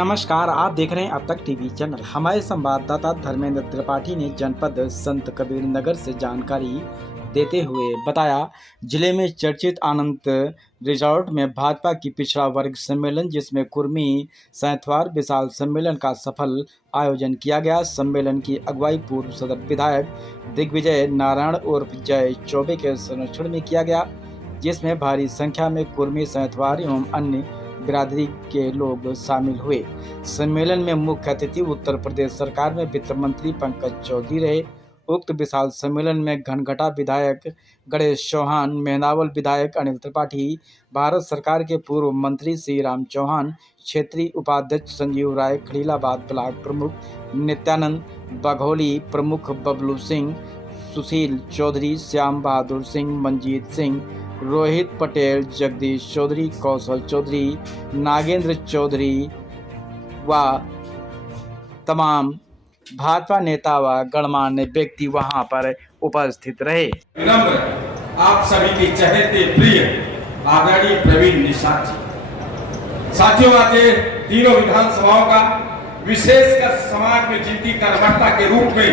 नमस्कार, आप देख रहे हैं अब तक टीवी चैनल। हमारे संवाददाता धर्मेंद्र त्रिपाठी ने जनपद संत कबीर नगर से जानकारी देते हुए बताया, जिले में चर्चित आनंद रिजॉर्ट में भाजपा की पिछड़ा वर्ग सम्मेलन जिसमें कुर्मी सैंथवार विशाल सम्मेलन का सफल आयोजन किया गया। सम्मेलन की अगुवाई पूर्व सदर विधायक दिग्विजय नारायण उर्फ जय चौबे के संरक्षण में किया गया, जिसमें भारी संख्या में कुर्मी सैंथवार एवं अन्य बिरादरी के लोग शामिल हुए। सम्मेलन में मुख्य अतिथि उत्तर प्रदेश सरकार में वित्त मंत्री पंकज चौधरी रहे। उक्त विशाल सम्मेलन में घनघटा विधायक गणेश चौहान, मेहनावल विधायक अनिल त्रिपाठी, भारत सरकार के पूर्व मंत्री श्री राम चौहान, क्षेत्रीय उपाध्यक्ष संजीव राय, खलीलाबाद ब्लॉक प्रमुख नित्यानंद, बघौली प्रमुख बबलू सिंह, सुशील चौधरी, श्याम बहादुर सिंह, मंजीत सिंह, रोहित पटेल, जगदीश चौधरी, कौशल चौधरी, नागेंद्र चौधरी व तमाम भाजपा नेता व गणमान्य व्यक्ति वहां पर उपस्थित रहे। विनम्र आप सभी के चहेते प्रिय आदरणीय प्रवीण निषाद जी, साथियों, आज तीनों विधानसभाओं का विशेषकर समाज में जिनकी कर्मठता के रूप में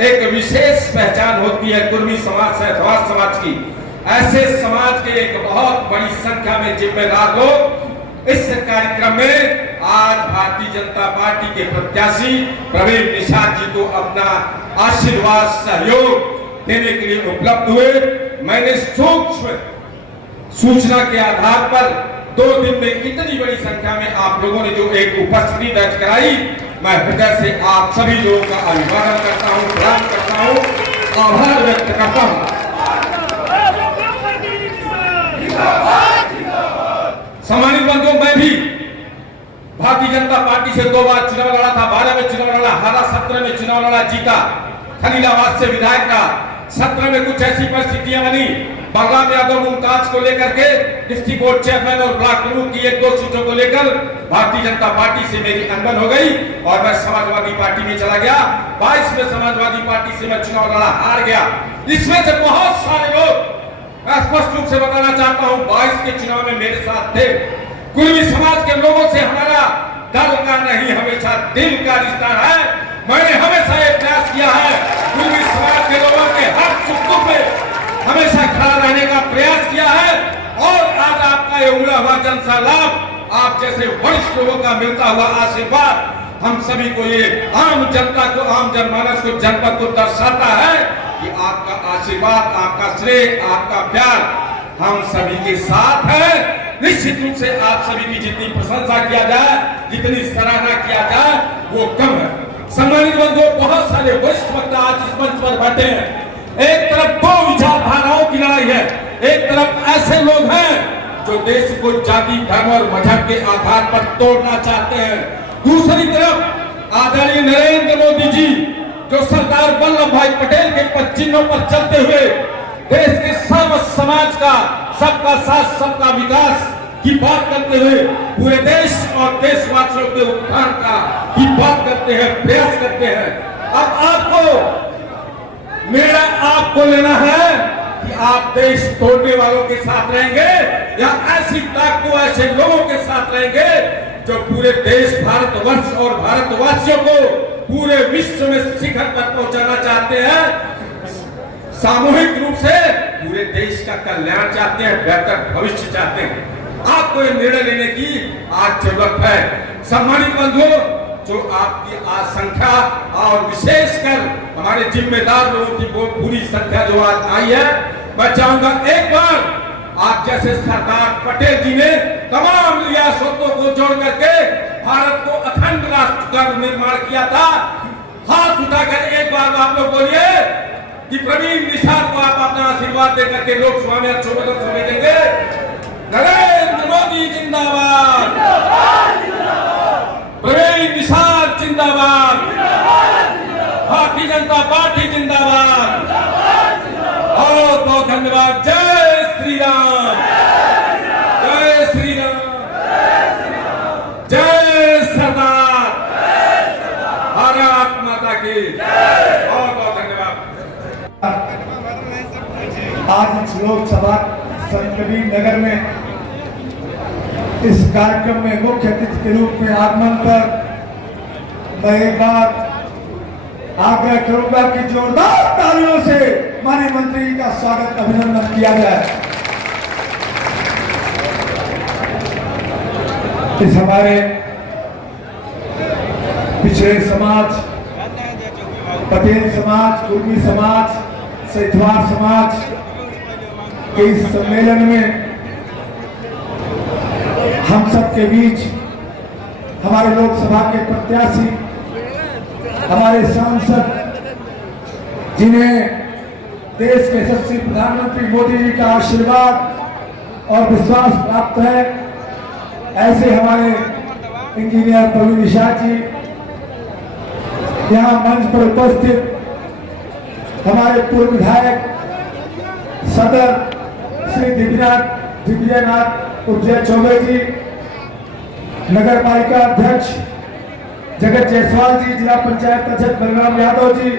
एक विशेष पहचान होती है कुर्मी समाज, सैंथवार समाज की, ऐसे समाज के एक बहुत बड़ी संख्या में जिम्मेदार लोग इस कार्यक्रम में आज भारतीय जनता पार्टी के प्रत्याशी प्रवीण निषाद जी को अपना आशीर्वाद सहयोग देने के लिए उपलब्ध हुए। मैंने सूक्ष्म सूचना के आधार पर 2 दिन में इतनी बड़ी संख्या में आप लोगों ने जो एक उपस्थिति दर्ज कराई, मैं हृदय से आप सभी लोगों का अभिवादन करता हूं, प्रणाम करता हूं, आभार व्यक्त करता हूं। सम्मानित बंधुओं, मैं भी भारतीय जनता पार्टी से 2 बार चुनाव लड़ा था। 12 में चुनाव लड़ा, हारा, 17 में चुनाव लड़ा, जीता। खलीलाबाद से विधायक का 17 में कुछ ऐसी परिस्थितियां बनी, बलराम यादव मुमताज को लेकर के डिस्ट्रिक्ट बोर्ड चेयरमैन और ब्लॉक प्रमुख की 1-2 सीटों को लेकर भारतीय जनता पार्टी से मेरी अनबन हो गई और मैं समाजवादी पार्टी में चला गया। 22 में समाजवादी पार्टी से मैं चुनाव लड़ा, हार गया। इसमें से बहुत सारे लोग, मैं स्पष्ट रूप से बताना चाहता हूं, 22 के चुनाव में मेरे साथ थे। कुर्मी समाज के लोगों से हमारा दल का नहीं, हमेशा दिल का रिश्ता है। मैंने हमेशा ये प्रयास किया है, कुर्मी समाज के लोगों के हर सुख दुख में हमेशा खड़ा रहने का प्रयास किया है और आज आपका ये उमड़ा हुआ जनसलाभ, आप जैसे वरिष्ठ लोगों का मिलता हुआ आशीर्वाद हम सभी को, ये आम जनता को, आम जनमानस को, जनपद को दर्शाता है कि आपका आशीर्वाद, आपका श्रेय, आपका प्यार हम सभी के साथ है। निश्चित रूप से आप सभी की जितनी प्रशंसा किया जाए, जितनी सराहना किया जाए, वो कम है। सम्मानित बंधुओं, बहुत सारे वरिष्ठ वक्ता आज इस मंच पर बैठे हैं। एक तरफ 2 विचारधाराओं की लड़ाई है, एक तरफ ऐसे लोग हैं जो देश को जाति, धर्म और मजहब के आधार पर तोड़ना चाहते हैं। दूसरी तरफ आदरणीय नरेंद्र मोदी जी जो सरदार वल्लभ भाई पटेल के चिन्हों पर चलते हुए देश के सर्व समाज का, सबका साथ सबका विकास की बात करते हुए पूरे देश और देशवासियों के उत्थान का की बात करते हैं, प्रयास करते हैं। अब आपको, मेरा आपको लेना है कि आप देश तोड़ने वालों के साथ रहेंगे या ऐसी ताकतों, ऐसे लोगों के साथ रहेंगे जो पूरे देश, भारतवर्ष और भारतवासियों को पूरे विश्व में शिखर तक पहुंचाना चाहते हैं, सामूहिक रूप से पूरे देश का कल्याण चाहते हैं, बेहतर भविष्य चाहते हैं। आपको ये निर्णय लेने की आज जरूरत है। सम्मानित बंधुओं, जो आपकी आज संख्या और विशेषकर हमारे जिम्मेदार लोगों की बहुत पूरी संख्या जो आज आई है, मैं चाहूंगा एक बार आप जैसे सरदार पटेल जी ने तमाम रियासतों को जोड़ करके भारत को अखंड राष्ट्र का निर्माण किया था, हाथ उठाकर एक बार आप लोग बोलिए कि प्रवीण निषाद को आप अपना आशीर्वाद देकर के लोकसभा में अच्छों समझेंगे। नरेंद्र मोदी जिंदाबाद, प्रवीण निषाद जिंदाबाद, भारतीय जनता पार्टी जिंदाबाद। बहुत बहुत धन्यवाद। जय श्री राम, जय श्री राम, जय सरदार, भारत माता की। बहुत बहुत धन्यवाद। आज लोकसभा संत कबीर नगर में इस कार्यक्रम में मुख्य अतिथि के रूप में आगमन पर मैं एक बार आग्रह करूंगा कि जोरदार तालियों से माननीय मंत्री जी का स्वागत अभिनंदन किया जाए। इस हमारे पिछड़े समाज, पटेल समाज, कुर्मी समाज, सैथवार समाज के इस सम्मेलन में हम सब के बीच हमारे लोकसभा के प्रत्याशी, हमारे सांसद, जिन्हें देश के यशस्वी प्रधानमंत्री मोदी जी का आशीर्वाद और विश्वास प्राप्त है, ऐसे हमारे इंजीनियर प्रवीण निषाद जी, यहाँ मंच पर उपस्थित हमारे पूर्व विधायक सदर श्री दिव्यनाथ उज्जैन चौबे जी, नगर पालिका अध्यक्ष जगत जायसवाल जी, जिला पंचायत अध्यक्ष बलराम यादव जी,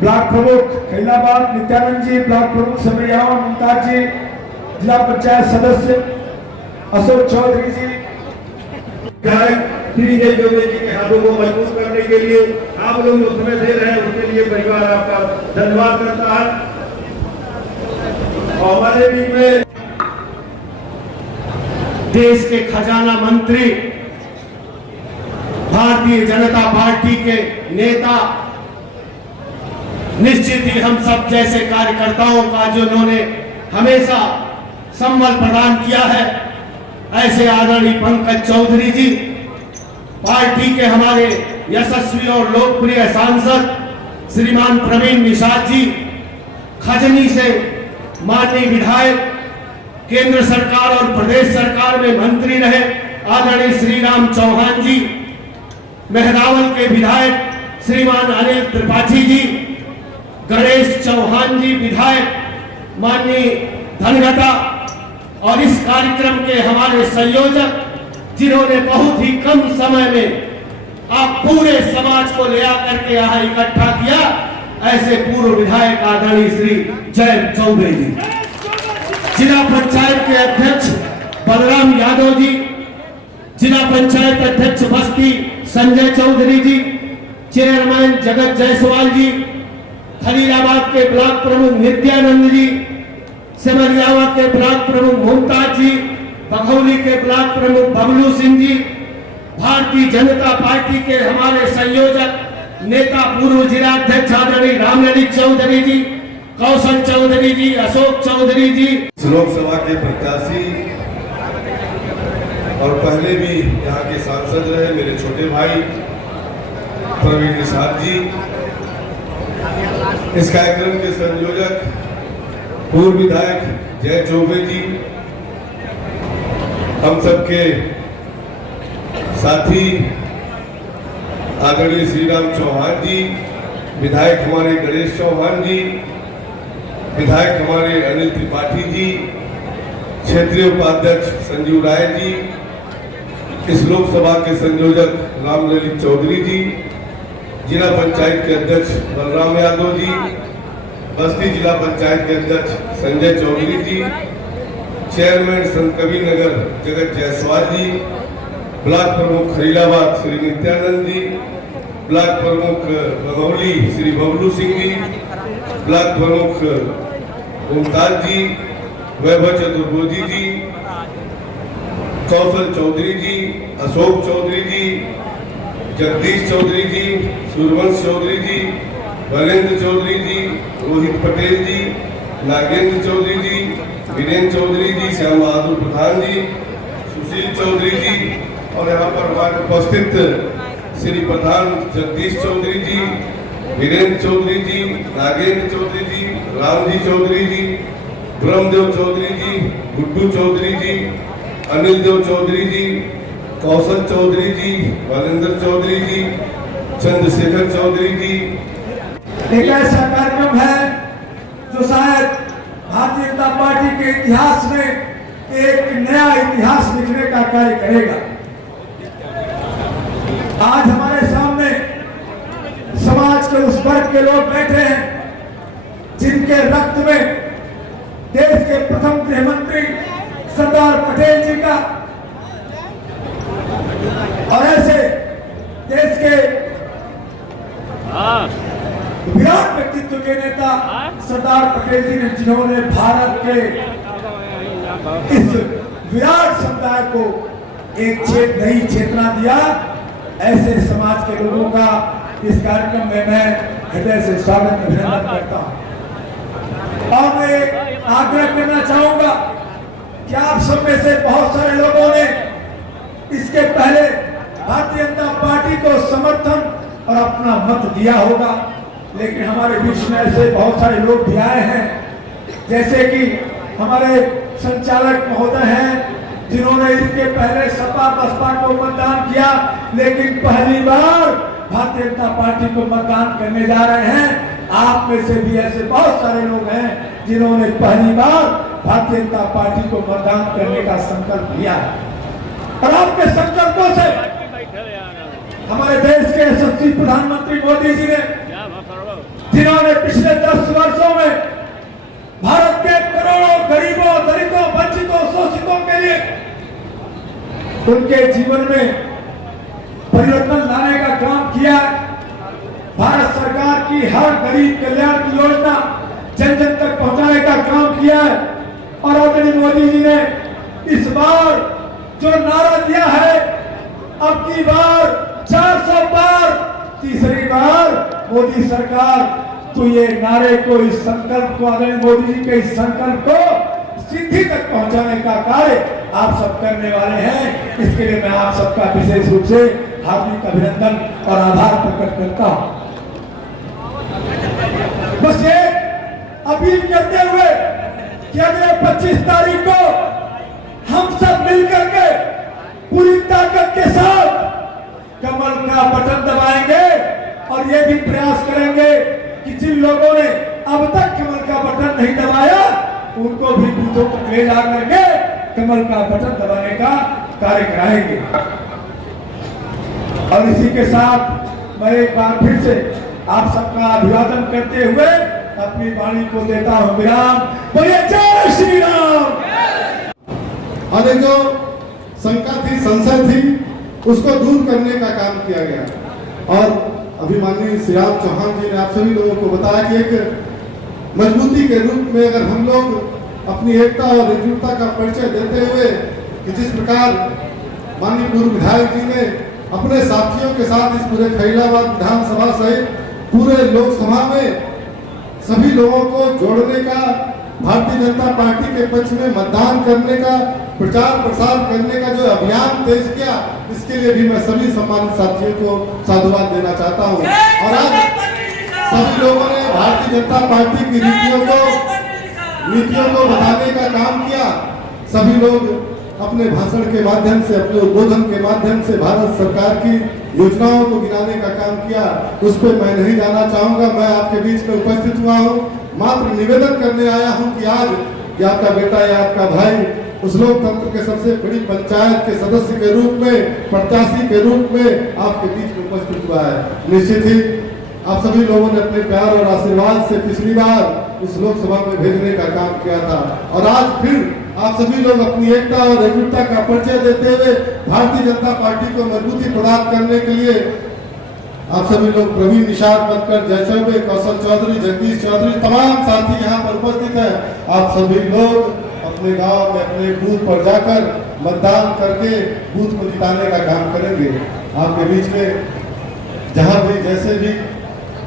ब्लॉक प्रमुख खैलाबाद नित्यानंद जी, ब्लॉक प्रमुख समरियावा मुमताज जी, जिला पंचायत सदस्य अशोक चौधरी जी, चौबे जी के हाथों को मजबूत करने के लिए आप लोग जो समय दे रहे हैं उसके लिए परिवार आपका धन्यवाद करता है। और हमारे बीच में देश के खजाना मंत्री, भारतीय जनता पार्टी के नेता, निश्चित ही हम सब जैसे कार्यकर्ताओं का जो उन्होंने हमेशा संबल प्रदान किया है, ऐसे आदरणीय पंकज चौधरी जी, पार्टी के हमारे यशस्वी और लोकप्रिय सांसद श्रीमान प्रवीण निषाद जी, खजनी से माननीय विधायक, केंद्र सरकार और प्रदेश सरकार में मंत्री रहे आदरणीय श्री राम चौहान जी, मेहरावल के विधायक श्रीमान अनिल त्रिपाठी जी, गणेश चौहान जी विधायक, माननीय धनघटा, और इस कार्यक्रम के हमारे संयोजक जिन्होंने बहुत ही कम समय में आप पूरे समाज को ले आकर के यहाँ इकट्ठा किया, ऐसे पूर्व विधायक आदरणीय श्री जय चौबे जी, जिला पंचायत के अध्यक्ष बलराम यादव जी, जिला पंचायत अध्यक्ष बस्ती संजय चौधरी जी, चेयरमैन जगत जायसवाल जी, खलीलाबाद के ब्लॉक प्रमुख नित्यानंद जी, सिमरियावा के ब्लॉक प्रमुख मुमताज जी, बघौली के ब्लॉक प्रमुख बबलू सिंह जी, भारतीय जनता पार्टी के हमारे संयोजक नेता पूर्व जिलाध्यक्ष आदरणीय रामललित चौधरी जी, कौशल चौधरी जी, अशोक चौधरी जी, लोकसभा के प्रत्याशी और पहले भी यहाँ के सांसद रहे मेरे छोटे भाई प्रवीण निषाद जी, इस कार्यक्रम के संयोजक पूर्व विधायक जय चौबे जी, हम सबके साथी आदरणीय श्री राम चौहान जी, विधायक हमारे गणेश चौहान जी, विधायक हमारे अनिल त्रिपाठी जी, क्षेत्रीय उपाध्यक्ष संजीव राय जी, इस लोकसभा के संयोजक रामललित चौधरी जी, जिला पंचायत के अध्यक्ष बलराम यादव जी, बस्ती जिला पंचायत के अध्यक्ष संजय चौधरी जी, चेयरमैन संत कबीर नगर जगत जायसवाल जी, ब्लॉक प्रमुख खलीलाबाद श्री नित्यानंद जी, ब्लॉक प्रमुख बघौली श्री बबलू सिंह जी, ब्लॉक प्रमुख मुमताज जी, वैभव चतुर्वेदी जी, कौशल चौधरी जी, अशोक चौधरी जी, जगदीश चौधरी जी, सूर्यवंश चौधरी जी, वरेंद्र चौधरी जी, रोहित पटेल जी, नागेंद्र चौधरी जी, वीरेंद्र चौधरी जी, श्याम बहादुर प्रधान जी, सुशील चौधरी जी, और यहाँ पर हमारे उपस्थित श्री प्रधान जगदीश चौधरी जी, वीरेंद्र चौधरी जी, नागेंद्र चौधरी जी, रामजी चौधरी जी, ब्रह्मदेव चौधरी जी, गुड्डू चौधरी जी, अनिल देव चौधरी जी, कौशल चौधरी जी, वरेंद्र चौधरी जी, चंद्रशेखर चौधरी जी। एक ऐसा कार्यक्रम है जो शायद भारतीय जनता पार्टी के इतिहास में एक नया इतिहास लिखने का कार्य करेगा। आज हमारे सामने समाज के उस वर्ग के लोग बैठे हैं जिनके रक्त में देश के प्रथम गृह मंत्री सरदार पटेल जी का देश के विराट व्यक्तित्व के नेता सरदार पटेल जी ने, जिन्होंने भारत के इस विराट समुदाय को एक नई चेतना दिया, ऐसे समाज के लोगों का इस कार्यक्रम में मैं हृदय से स्वागत अभिनंदन करता हूं। और मैं आग्रह करना चाहूंगा कि आप सब में से बहुत सारे लोगों ने इसके पहले भारतीय जनता पार्टी को समर्थन और अपना मत दिया होगा, लेकिन हमारे बीच में ऐसे बहुत सारे लोग भी आए हैं, जैसे कि हमारे संचालक महोदय हैं, जिन्होंने इसके पहले सपा बसपा को मतदान किया, लेकिन पहली बार भारतीय जनता पार्टी को मतदान करने जा रहे हैं। आप में से भी ऐसे बहुत सारे लोग हैं जिन्होंने पहली बार भारतीय जनता पार्टी को मतदान करने का संकल्प लिया और आपके संकल्पों से हमारे देश के यशस्वी प्रधानमंत्री मोदी जी ने, जिन्होंने पिछले 10 वर्षों में भारत के करोड़ों गरीबों, दलितों, वंचितों, शोषितों के लिए उनके जीवन में परिवर्तन लाने का काम किया। भारत सरकार की हर गरीब कल्याण की योजना जन जन तक पहुंचाने का काम किया है। और आदरणीय मोदी जी ने इस बार जो नारा दिया है, अब की बार 400 पार, तीसरी बार मोदी सरकार, तो ये नारे को, इस संकल्प को, आदरणीय मोदी जी के इस संकल्प को सिद्धि तक पहुंचाने का कार्य आप सब करने वाले हैं। इसके लिए मैं आप सबका विशेष रूप से हार्दिक अभिनंदन और आभार प्रकट करता हूं। बस ये अपील करते हुए कि अगले 25 तारीख को हम सब मिलकर के पूरी ताकत के साथ कमल का बटन दबाएंगे और ये भी प्रयास करेंगे कि जिन लोगों ने अब तक कमल का बटन नहीं दबाया, उनको भी बूथों तक ले जा करके कमल का बटन दबाने का कार्य कराएंगे। और इसी के साथ मैं एक बार फिर से आप सबका अभिवादन करते हुए अपनी वाणी को देता हूं विराम। बोलिए जय श्री राम। और जो शंका थी, संशय थी, उसको दूर करने का काम किया गया। और अभिमानी श्री राम चौहान जी ने आप सभी लोगों को बताया कि एक मजबूती के रूप में अगर हम लोग अपनी एकता और एकजुटता का परिचय देते हुए कि जिस प्रकार माननीय पूर्व विधायक जी ने अपने साथियों के साथ इस पूरे फरीदाबाद विधानसभा सहित पूरे लोकसभा में सभी लोगों को जोड़ने का, भारतीय जनता पार्टी के पक्ष में मतदान करने का, प्रचार प्रसार करने का जो अभियान तेज किया, इसके लिए भी मैं सभी सम्मानित साथियों को साधुवाद देना चाहता हूं। और आज सभी लोगों ने भारतीय जनता पार्टी की नीतियों को बताने का काम किया। सभी लोग अपने भाषण के माध्यम से, अपने उद्बोधन के माध्यम से भारत सरकार की योजनाओं को गिनाने का काम किया। उस पर मैं नहीं जाना चाहूंगा। मैं आपके बीच में उपस्थित हुआ हूं, मात्र निवेदन करने आया हूं कि आज ये आपका बेटा या आपका भाई उस लोकतंत्र के सबसे बड़ी पंचायत के सदस्य के रूप में, प्रत्याशी के रूप में आपके बीच में उपस्थित हुआ है। निश्चित ही आप सभी लोगों ने अपने प्यार और आशीर्वाद से पिछली बार इस लोकसभा में भेजने का काम किया था और आज फिर आप सभी लोग अपनी एकता और एकजुटता का परिचय देते हुए भारतीय जनता पार्टी को मजबूती प्रदान करने के लिए आप सभी लोग प्रवीण निषाद बनकर, जय चौबे, कौशल चौधरी, जगदीश चौधरी, तमाम साथी यहाँ पर उपस्थित हैं। आप सभी लोग अपने गांव में अपने बूथ पर जाकर मतदान करके बूथ को जिताने का काम करेंगे। आपके बीच में जहां भी जैसे भी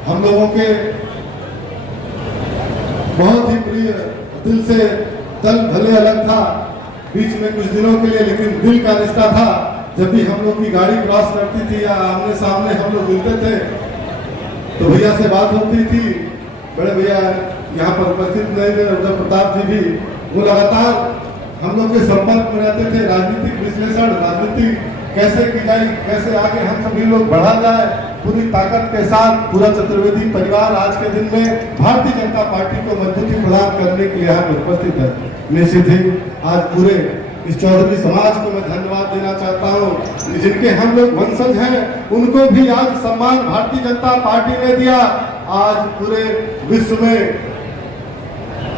हम लोगों के बहुत ही प्रिय दिल से दल भले अलग था बीच में कुछ दिनों के लिए, लेकिन दिल का रिश्ता था। जब भी हम लोग की गाड़ी क्रॉस करती थी या आमने सामने हम लोग मिलते थे तो भैया से बात होती थी। बड़े भैया यहाँ पर उपस्थित नहीं थे, उद्धव प्रताप जी भी, वो लगातार हम लोग के संपर्क में रहते थे। राजनीतिक विश्लेषण, राजनीति कैसे की जाए, कैसे आगे हम सभी लोग बढ़ा जाए, पूरी ताकत के साथ पूरा चतुर्वेदी परिवार आज के दिन में भारतीय जनता पार्टी को मजबूती प्रदान करने के लिए यहाँ पर उपस्थित है। निश्चित ही आज पूरे इस चौधरी समाज को मैं धन्यवाद देना चाहता हूँ, जिनके हम लोग वंशज हैं, उनको भी आज सम्मान भारतीय जनता पार्टी ने दिया। आज पूरे विश्व में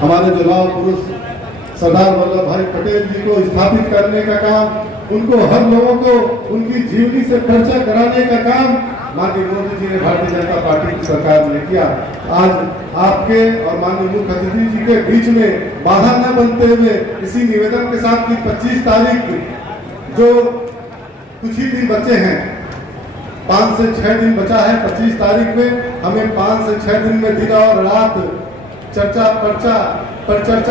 हमारे जो लौह पुरुष सरदार वल्लभ भाई पटेल जी को स्थापित करने का काम, उनको हर लोगों को उनकी जीवनी से परिचय कराने का काम माननीय मोदी जी ने भारतीय जनता पार्टी की सरकार ने किया। आज आपके और माननीय मुख्य अतिथि जी के बीच में बाधा न बनते हुए इसी निवेदन के साथ कि 25 तारीख जो कुछ ही दिन बचे हैं, 5 से 6 दिन बचा है, 25 तारीख में हमें 5 से 6 दिन में दिन और रात चर्चा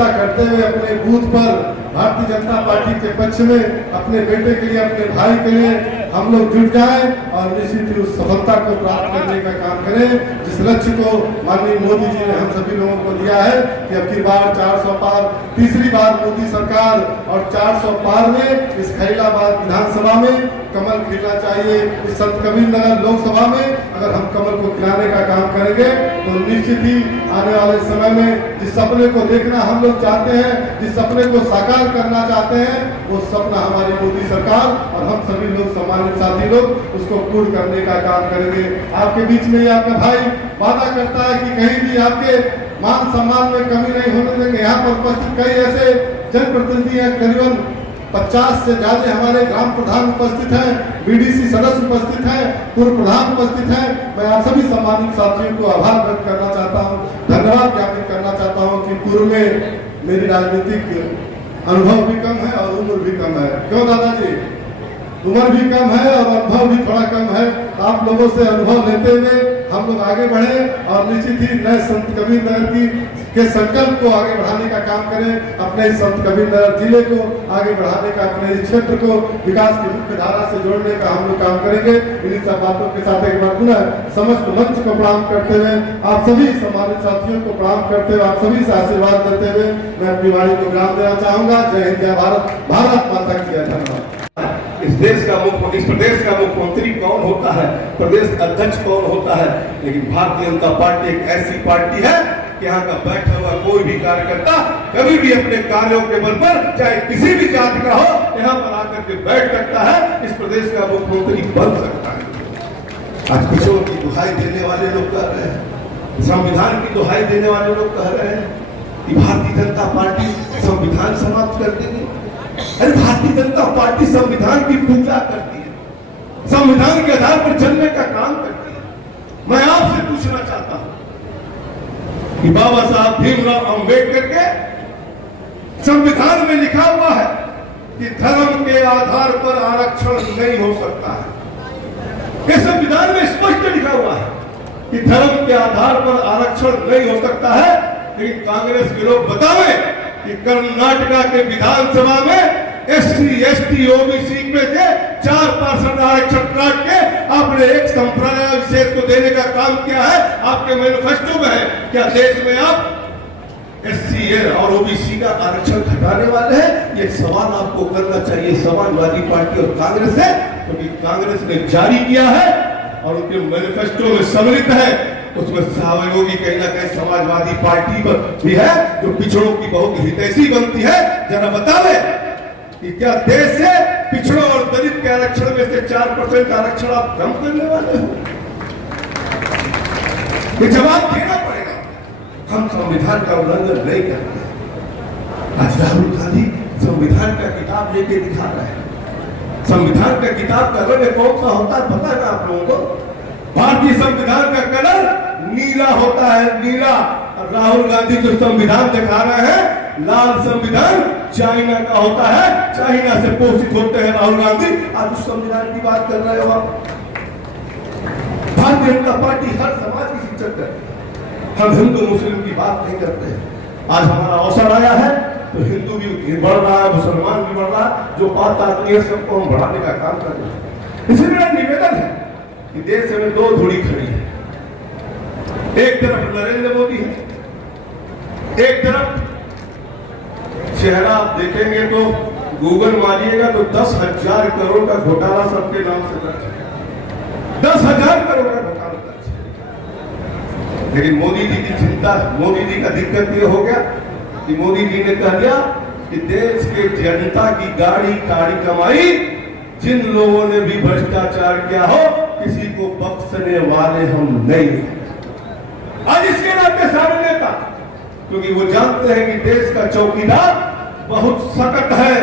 करते हुए अपने बूथ पर भारतीय जनता पार्टी के पक्ष में अपने बेटे के लिए, अपने भाई के लिए हम लोग जुट जाएं और निश्चित ही उस सफलता को प्राप्त करने का काम करें जिस लक्ष्य को माननीय मोदी जी ने हम सभी लोगों को दिया है कि अब की बार 400 पार, तीसरी बार मोदी सरकार और 400 पार में इस खैराबाद विधानसभा में कमल खिलना चाहिए। इस संत कबीर नगर लोकसभा में अगर हम कमल को खिलाने का काम करेंगे तो निश्चित ही आने वाले समय में जिस सपने को देखना हम लोग चाहते हैं, जिस सपने को साकार करना चाहते हैं, वो सपना हमारी मोदी सरकार और हम सभी लोग सम्मानित साथी लोग उसको पूर्ण करने का काम करेंगे। आपके बीच में आपका भाई वादा करता है कि कहीं भी आपके मान सम्मान में कमी नहीं होने देंगे। यहाँ पर उपस्थित कई ऐसे जनप्रतिनिधि हैं, करीबन 50 से ज्यादा हमारे ग्राम प्रधान उपस्थित हैं, बीडीसी सदस्य उपस्थित हैं, पूर्व प्रधान उपस्थित हैं। मैं आप सभी सम्मानित साथियों को आभार व्यक्त करना चाहता हूं, धन्यवाद ज्ञापित करना चाहता हूं कि पूर्व में मेरी राजनीतिक अनुभव भी कम है और उम्र भी कम है। क्यों दादाजी? उम्र भी कम है और अनुभव भी थोड़ा कम है। आप लोगों से अनुभव लेते हुए हम लोग आगे बढ़े और निश्चित ही नए संत कबीर नगर के संकल्प को आगे बढ़ाने का काम करें, अपने संत कबीर नगर जिले को आगे बढ़ाने का, अपने इस क्षेत्र को विकास की मुख्य धारा से जोड़ने का हम लोग काम करेंगे। इन्हीं सब बातों के साथ एक बार पुनः समस्त मंच को प्रणाम करते हुए, आप सभी सम्मानित साथियों को प्रणाम करते हुए, आप सभी से आशीर्वाद देते हुए मैं अपनी वाणी को विराम देना चाहूंगा। जय हिंद, जय भारत, भारत माता की जय। धन्यवाद। इस प्रदेश का मुख्यमंत्री कौन होता है, प्रदेश अध्यक्ष कौन होता है, लेकिन भारतीय जनता पार्टी एक ऐसी पार्टी है कि यहाँ का बैठा हुआ कोई भी कार्यकर्ता कभी भी अपने कार्यों के बल पर, चाहे किसी भी जाति का हो, यहाँ पर आकर के बैठ सकता है, इस प्रदेश का मुख्यमंत्री बन सकता है। आज पिछड़ों की दुहाई देने वाले लोग कह रहे हैं, संविधान की दुहाई देने वाले लोग कह रहे हैं कि भारतीय जनता पार्टी संविधान समाप्त कर देगी। अरे भारतीय जनता पार्टी संविधान की पूजा करती है, संविधान के आधार पर चलने का काम करती है। मैं आपसे पूछना चाहता हूं कि बाबा साहब भीमराव अंबेडकर के संविधान में लिखा हुआ है कि धर्म के आधार पर आरक्षण नहीं हो सकता है। ये संविधान में स्पष्ट लिखा हुआ है कि धर्म के आधार पर आरक्षण नहीं हो सकता है, लेकिन कांग्रेस के लोग बतावे कि कर्नाटका के विधानसभा में एससी, एसटी, ओबीसी में से 4% आरक्षण काट के आपने एक संप्रदाय विशेष को देने का काम किया है। आपके मैनिफेस्टो में है, क्या देश में आप एससी और ओबीसी का आरक्षण घटाने वाले हैं? ये सवाल आपको करना चाहिए समाजवादी पार्टी और कांग्रेस है, क्योंकि कांग्रेस ने जारी किया है और उनके मैनिफेस्टो में सम्मिलित है। उसमें सहयोगी कहीं ना कहीं समाजवादी पार्टी भी है जो पिछड़ों की बहुत हितैषी बनती है। जरा बतावे कि क्या देश से पिछड़ों और दलित के आरक्षण में से 4% आरक्षण आप कम करने वाले हो? ये जवाब देना पड़ेगा। हम संविधान का उल्लंघन नहीं करते। आज राहुल गांधी संविधान का किताब लेके दिखा रहे हैं। संविधान का किताब का रंग कौन सा होता है पता है ना आप लोगों को? भारतीय संविधान का कलर नीला होता है, नीला। राहुल गांधी जो संविधान दिखा रहे हैं, लाल संविधान चाइना का होता है, चाइना से पोषित होते हैं राहुल गांधी। आज उस संविधान की बात कर रहे हो आप। भारतीय जनता पार्टी हर समाज की शिक्षक करती है, हम हिंदू मुस्लिम की बात नहीं करते हैं। आज हमारा अवसर आया है तो हिंदू भी बढ़ रहा है, मुसलमान भी बढ़ रहा है, जो बात आती है सबको हम बढ़ाने का काम कर रहे हैं। इसलिए मेरा निवेदन है कि देश में दो धुरी खड़ी है, एक तरफ नरेंद्र मोदी है, एक तरफ चेहरा आप देखेंगे तो गूगल मारिएगा तो 10,000 करोड़ का घोटाला सबके नाम से दर्ज है, 10,000 करोड़ का घोटाला दर्ज है। लेकिन मोदी जी की चिंता, मोदी जी का दिक्कत ये हो गया कि मोदी जी ने कह दिया कि देश के जनता की गाड़ी काड़ी कमाई जिन लोगों ने भी भ्रष्टाचार किया हो, किसी को बख्शने वाले हम नहीं हैं। आज इसके नाते सारे नेता, क्योंकि वो जानते हैं कि देश का चौकीदार बहुत सख्त है।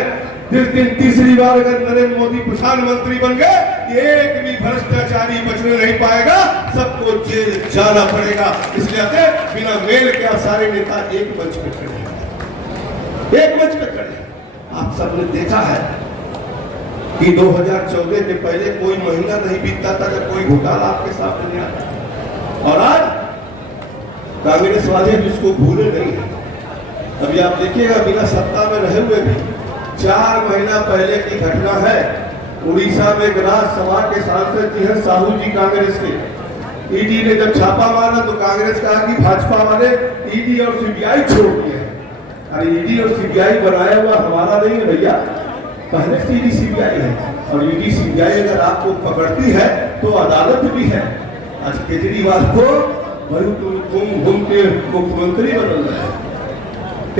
जिस दिन तीसरी बार अगर नरेंद्र मोदी प्रधानमंत्री बन गए एक भी भ्रष्टाचारी बचने नहीं पाएगा, सबको जेल जाना पड़ेगा। इसलिए बिना मेल के सारे नेता एक मंच पे खड़े हैं, एक मंच पे खड़े हैं। आप सबने देखा है कि 2014 के पहले कोई महीना नहीं बीतता था जब कोई घोटाला आपके सामने नहीं आता, और आज कांग्रेस वाले भी उसको भूले नहीं है। अभी आप देखिएगा बिना सत्ता में रहे हुए भी 4 महीना पहले की घटना है, उड़ीसा में एक राज्यसभा के सांसद जी हैं साहू जी कांग्रेस के, ईडी ने जब छापा मारा तो कांग्रेस कहा कि भाजपा वाले ईडी और सीबीआई छोड़ दिए। अरे ईडी और सीबीआई बनाया हुआ हमारा नहीं है भैया, पहले से ईडी सीबीआई है, और ईडी सीबीआई अगर आपको पकड़ती है तो अदालत भी है। आज केजरीवाल को तुम घूम के मुख्यमंत्री बदल रहे हैं।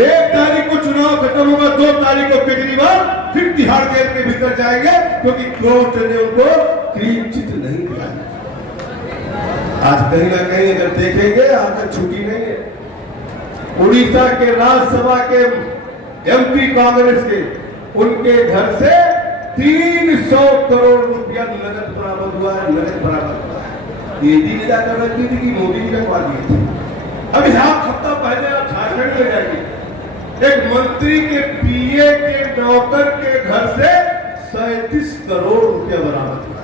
1 तारीख को चुनाव खत्म होगा, 2 तारीख को केजरीवाल फिर तिहाड़ जेल के भीतर जाएंगे, क्योंकि कोर्ट ने उनको क्लीन चिट नहीं दिया। आज कहीं ना कहीं अगर देखेंगे आज तक छुट्टी नहीं है। उड़ीसा के राज्यसभा के एमपी कांग्रेस के, उनके घर से 300 करोड़ रुपया नगद बरामद हुआ है, नगद बरामद हुआ है। ईडी ने जाकर रखी थी कि मोदी जी रखवा दिए थे। अभी हाफ हफ्ता पहले आप झारखंड में जाएंगे, एक मंत्री के पीए के नौकर के घर से 37 करोड़ रुपया बरामद हुआ।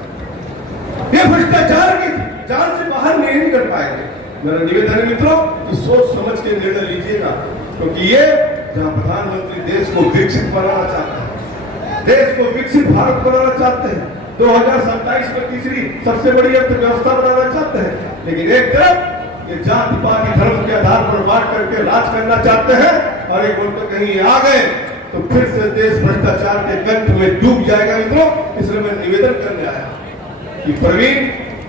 ये भ्रष्टाचार की जान से बाहर नहीं कर पाएंगे। मेरा निवेदन है मित्रों कि सोच समझ के निर्णय लीजिएगा, क्योंकि ये जहां प्रधानमंत्री देश को विकसित बनाना चाहते हैं, देश को विकसित भारत बनाना चाहते हैं, 2027 में तीसरी सबसे बड़ी अर्थव्यवस्था बनाना चाहते हैं, लेकिन एक तरफ ये जाति पाति धर्म के आधार पर बांट करके राज करना चाहते हैं, और एक बोलते कहीं आ गए तो फिर से देश भ्रष्टाचार के गंध में डूब जाएगा। मित्रों, इसलिए मैं निवेदन करने आया कि प्रवीण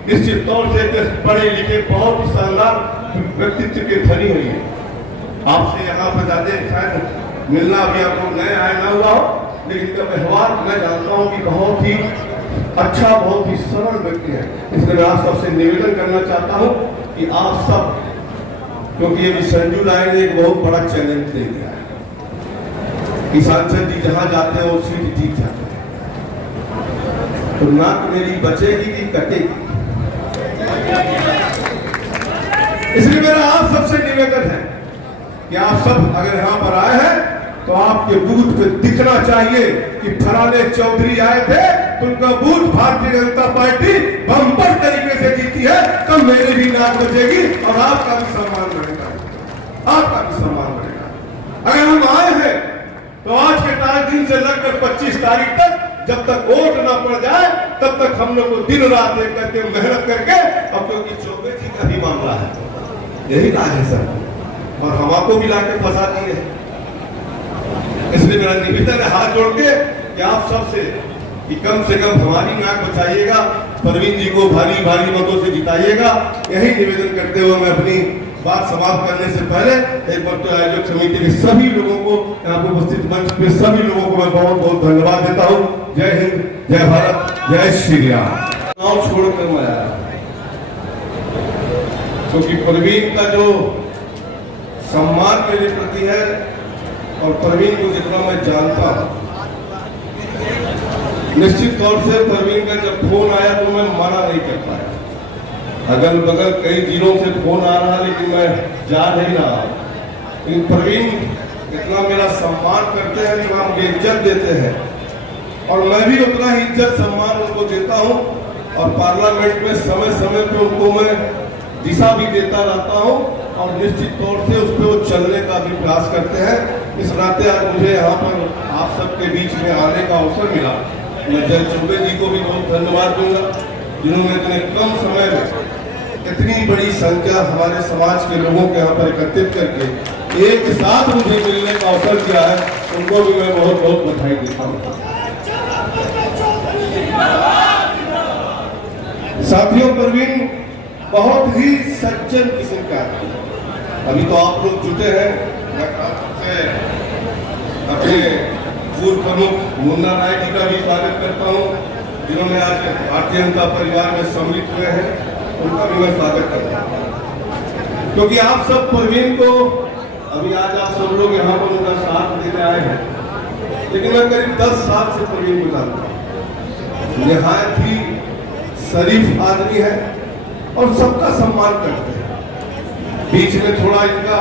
निश्चित तौर से पढ़े लिखे बहुत ही शानदार व्यक्तित्व के धनी हुई है। आपसे यहाँ पर ज्यादा शायद मिलना अभी आप लोग नए आए ना हुआ हो, लेकिन इनका व्यवहार मैं जानता हूँ कि बहुत ही अच्छा, बहुत ही सरल व्यक्ति है। इसलिए मैं आप सबसे निवेदन करना चाहता हूँ कि आप सब, क्योंकि अभी संजू राय ने एक बहुत बड़ा चैलेंज दे दिया है कि सांसद जी जहां जाते हैं वो सीट जीत जाते हैं, तो नाक मेरी बचेगी कि कटेगी। इसलिए मेरा आप सबसे निवेदन है कि आप सब अगर यहाँ पर आए हैं तो आपके बूथ पे दिखना चाहिए कि फलाने चौधरी आए थे तो उनका booth Bharatiya Janata party bumper तरीके से जीती है, तब मेरी भी नाक बचेगी और आपका भी सम्मान बढ़ेगा, आपका भी सम्मान बढ़ेगा। अगर हम आए हैं तो आज के दिन से लगकर 25 तारीख तक जब तक वोट ना पड़ जाए तब तक हम लोग को दिन रात एक करके मेहनत करके, अब क्योंकि चौबे जी का भी मामला है, यही राज है सर, और हम आपको भी लाके फंसा दिए। इसलिए मेरा निवेदन है हाथ जोड़ के कि आप सबसे कि कम से कम हमारी नाक बचाइएगा, प्रवीण जी को भारी भारी मतों से जिताइएगा। यही निवेदन करते हुए मैं अपनी बात समाप्त करने से पहले एक बार तो आयोजक समिति के सभी लोगों को, यहाँ पे उपस्थित मंच पे सभी लोगों को मैं बहुत बहुत धन्यवाद देता हूँ। जय हिंद, जय भारत, जय श्री राम। चुनाव छोड़कर मैं आया क्योंकि प्रवीण का जो सम्मान मेरे प्रति है और प्रवीण को जितना मैं जानता हूँ, निश्चित तौर से प्रवीण का जब फोन आया तो मैं मना नहीं कर पाया। अगल बगल कई जिलों से फोन आ रहा लेकिन मैं जा नहीं रहा। लेकिन प्रवीण इतना मेरा सम्मान करते हैं, इतना मुझे इज्जत देते हैं और मैं भी उतना ही इज्जत सम्मान उनको देता हूँ और पार्लियामेंट में समय समय पे उनको मैं दिशा भी देता रहता हूँ और निश्चित तौर से उस पर वो चलने का भी प्रयास करते हैं। इस नाते आज मुझे यहाँ पर आप सबके बीच में आने का अवसर मिला। मैं जय चौबे जी को भी बहुत धन्यवाद दूंगा जिन्होंने इतने कम समय में इतनी बड़ी संख्या हमारे समाज के लोगों के यहाँ पर एकत्रित करके एक साथ मुझे मिलने का अवसर दिया है, उनको भी मैं बहुत बहुत बधाई देता हूँ। साथियों, प्रवीण बहुत ही सज्जन किस्म का है। अभी तो आप लोग जुटे हैं, मैं अपने पूर्व प्रमुख मुन्ना राय जी का भी स्वागत करता हूँ जिन्होंने आज भारतीय जनता परिवार में सम्मिलित हुए हैं, उनका भी मैं स्वागत करता हूँ। क्योंकि आप सब प्रवीण को अभी आज आप सब लोग यहाँ पर उनका साथ देने आए हैं, लेकिन मैं करीब 10 साल से प्रवीण को जानता हूँ। निहायत ही शरीफ आदमी है और सबका सम्मान करते हैं। बीच में थोड़ा इनका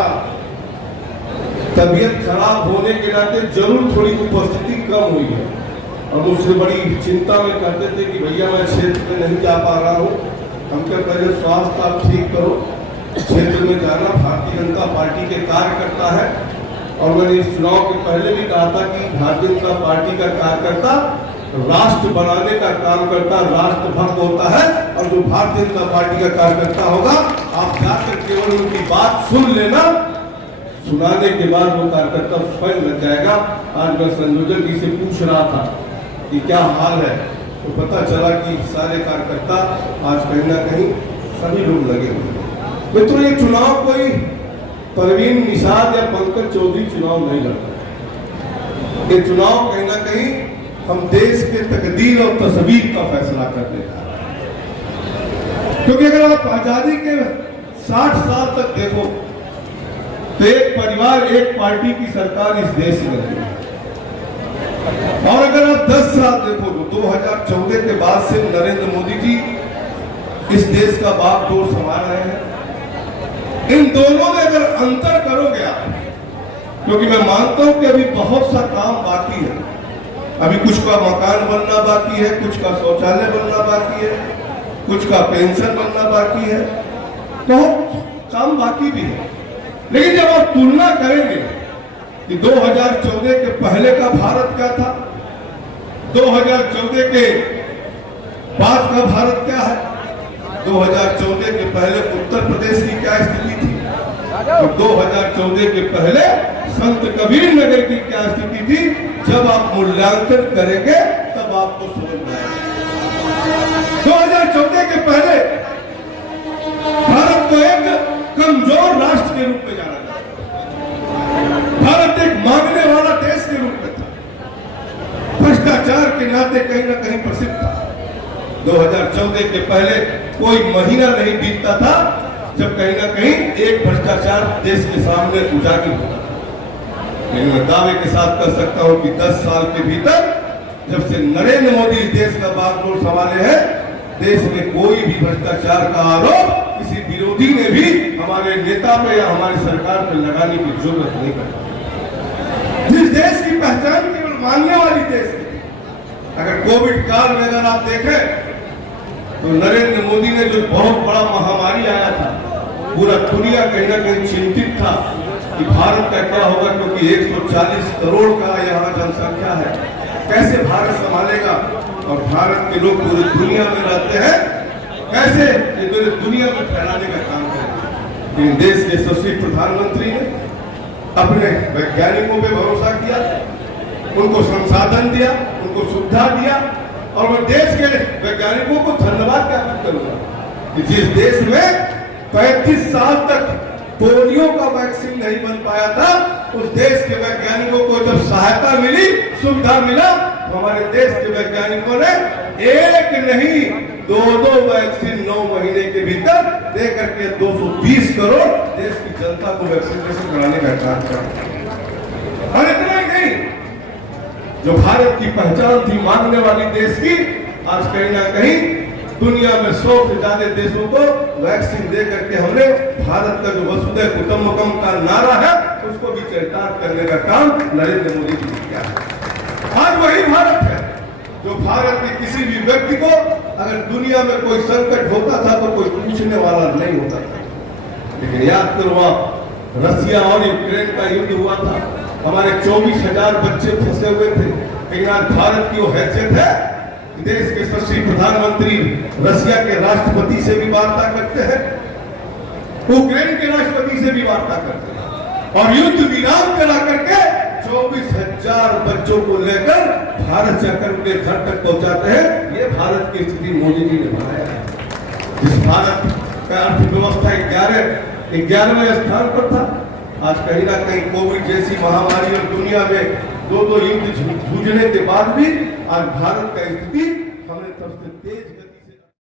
तबीयत खराब होने के नाते जरूर थोड़ी उपस्थिति कम हुई है और मुझसे बड़ी चिंता में कहते थे कि भैया मैं क्षेत्र में नहीं जा पा रहा हूँ, हमके पहले स्वास्थ्य आप ठीक करो, क्षेत्र में जाना भारतीय जनता पार्टी के कार्यकर्ता है। और मैंने इस चुनाव के पहले भी कहा था कि भारतीय जनता पार्टी का कार्यकर्ता राष्ट्र बनाने का काम करता, राष्ट्रभक्त होता है। और जो भारतीय जनता पार्टी का कार्यकर्ता होगा, आप जाकर केवल उनकी बात सुन लेना, सुनाने के बाद वो कार्यकर्ता स्वयं लग जाएगा। आज मैं संयोजक जी से पूछ रहा था कि क्या हाल है, तो पता चला कि सारे कार्यकर्ता आज कहीं ना कहीं सभी लोग लगे हुए हैं। मित्रों, ये चुनाव कोई परवीन निषाद या पंकज चौधरी चुनाव नहीं लड़ता। ये चुनाव कहीं ना कहीं हम देश के तकदीर और तस्वीर का फैसला करने जा रहे हैं। क्योंकि अगर आप आजादी के 60 साल तक देखो तो एक परिवार, एक पार्टी की सरकार इस देश में रही है। और अगर आप 10 साल देखो तो 2014 के बाद से नरेंद्र मोदी जी इस देश का बागडोर संभाल रहे हैं। इन दोनों में अगर अंतर करोगे आप, क्योंकि मैं मानता हूं कि अभी बहुत सा काम बाकी है, अभी कुछ का मकान बनना बाकी है, कुछ का शौचालय बनना बाकी है, कुछ का पेंशन बनना बाकी है, बहुत काम बाकी भी है। लेकिन जब आप तुलना करेंगे कि 2014 के पहले का भारत क्या था, 2014 के बाद का भारत क्या है, 2014 के पहले उत्तर प्रदेश की क्या स्थिति थी और 2014 के पहले संत कबीर नगर की क्या स्थिति थी, जब आप मूल्यांकन करेंगे तब आपको समझ में आएगा। 2014 के पहले भारत को एक कमजोर राष्ट्र के रूप में जाना जाता, भारत एक मांगने वाला देश के रूप में था, भ्रष्टाचार के नाते कहीं ना कहीं प्रसिद्ध था। 2014 के पहले कोई महीना नहीं बीतता था जब कहीं ना कहीं एक भ्रष्टाचार देश के सामने उजागर होता था। लेकिन मैं दावे के साथ कर सकता हूं कि 10 साल के भीतर जब से नरेंद्र मोदी इस देश का बागडोर संभाले हैं, देश में कोई भी भ्रष्टाचार का आरोप किसी विरोधी ने भी हमारे नेता पे या हमारी सरकार पे लगाने की जरूरत नहीं करता। जिस देश की पहचान केवल मानने वाली देश है, अगर कोविड काल में अगर आप देखें तो नरेंद्र मोदी ने जो बहुत बड़ा महामारी आया था, पूरा दुनिया कहीं ना कहीं चिंतित था कि भारत का क्या होगा, क्योंकि 140 करोड़ का यहाँ जनसंख्या है, कैसे भारत संभालेगा। और भारत के लोग पूरी दुनिया में रहते हैं, कैसे ये पूरी दुनिया में फैलाने का काम करें। लेकिन देश के यशस्वी प्रधानमंत्री ने अपने वैज्ञानिकों पे भरोसा किया, उनको संसाधन दिया, उनको सुविधा दिया। और मैं देश के वैज्ञानिकों को धन्यवाद ज्ञापित करूंगा कि जिस देश में 35 साल तक पोलियो का वैक्सीन नहीं बन पाया था, उस देश के वैज्ञानिकों को जब सहायता मिली, सुविधा मिला, तो हमारे देश के वैज्ञानिकों ने एक नहीं 2 वैक्सीन 9 महीने के भीतर दे करके 220 करोड़ देश की जनता को वैक्सीनेशन कराने का काम किया। और इतना ही नहीं, जो भारत की पहचान थी मांगने वाली देश की, आज कहीं ना कहीं दुनिया में 100 से ज्यादा देशों को वैक्सीन दे करके हमने भारत का जो वसुधैव कुटुंबकम का नारा है उसको भी चरितार्थ करने का काम नरेंद्र मोदी जी ने किया है। आज वही भारत है जो भारत के किसी भी व्यक्ति को अगर दुनिया में कोई संकट होता था तो कोई पूछने वाला नहीं होता था। लेकिन याद करो आप, रसिया और यूक्रेन का युद्ध हुआ था, हमारे 24,000 बच्चे फंसे हुए थे। लेकिन आज भारत की वो हैसियत है, देश के यशस्वी प्रधानमंत्री रसिया के राष्ट्रपति से भी वार्ता करते हैं, यूक्रेन के राष्ट्रपति से भी वार्ता करते हैं और युद्ध विराम करा करके 24,000 बच्चों को लेकर भारत जाकर उनके घर तक पहुंचाते हैं। ये भारत की स्थिति मोदी जी ने बनाया है। जिस भारत का अर्थव्यवस्था 11वें स्थान पर था, आज कहीं ना कहीं कोविड जैसी महामारी और दुनिया में 2 युद्ध जूझने के बाद भी आज भारत का स्थिति हमने सबसे तेज